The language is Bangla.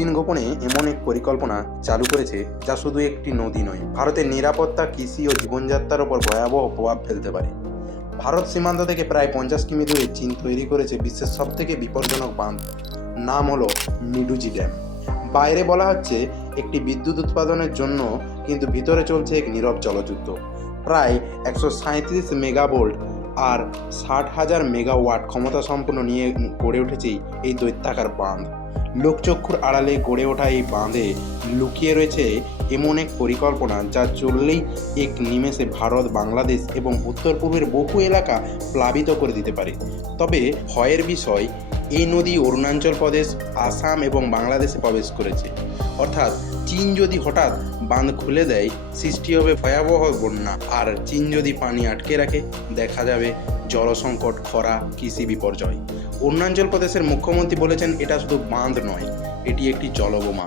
চীন গোপনে এমন এক পরিকল্পনা চালু করেছে যা শুধু একটি নদী নয়, ভারতের নিরাপত্তা, কৃষি ও জীবনযাত্রার উপর ভয়াবহ প্রভাব ফেলতে পারে। ভারত সীমান্ত থেকে প্রায় পঞ্চাশ কিমি দূরে চীন তৈরি করেছে বিশ্বের সবথেকে বিপজ্জনক বাঁধ। নাম হলো মিডুজি ড্যাম। বাইরে বলা হচ্ছে একটি বিদ্যুৎ উৎপাদনের জন্য কিন্তু ভিতরে চলছে এক নীরব জলযুদ্ধ। প্রায় একশো সাঁত্রিশ মেগাভোল্ট আর ষাট হাজার মেগাওয়াট ক্ষমতা সম্পন্ন নিয়ে গড়ে উঠেছে এই দৈত্যাকার বাঁধ। লোকচক্ষুর আড়ালে গড়ে ওঠা এই বাঁধে লুকিয়ে রয়েছে এমন এক পরিকল্পনা যা চললেই এক নিমেষে ভারত, বাংলাদেশ এবং উত্তর পূর্বের বহু এলাকা প্লাবিত করে দিতে পারে। তবে ভয়ের বিষয়, এই নদী অরুণাচল প্রদেশ, আসাম এবং বাংলাদেশে প্রবেশ করেছে। অর্থাৎ চীন যদি হঠাৎ বাঁধ খুলে দেয়, সৃষ্টি হবে ভয়াবহ বন্যা। আর চীন যদি পানি আটকে রাখে, দেখা যাবে জলসংকট, খরা, কৃষি বিপর্যয়। অরুণাচল প্রদেশের মুখ্যমন্ত্রী বলেছেন এটা শুধু বাঁধ নয় এটি একটি জলবোমা।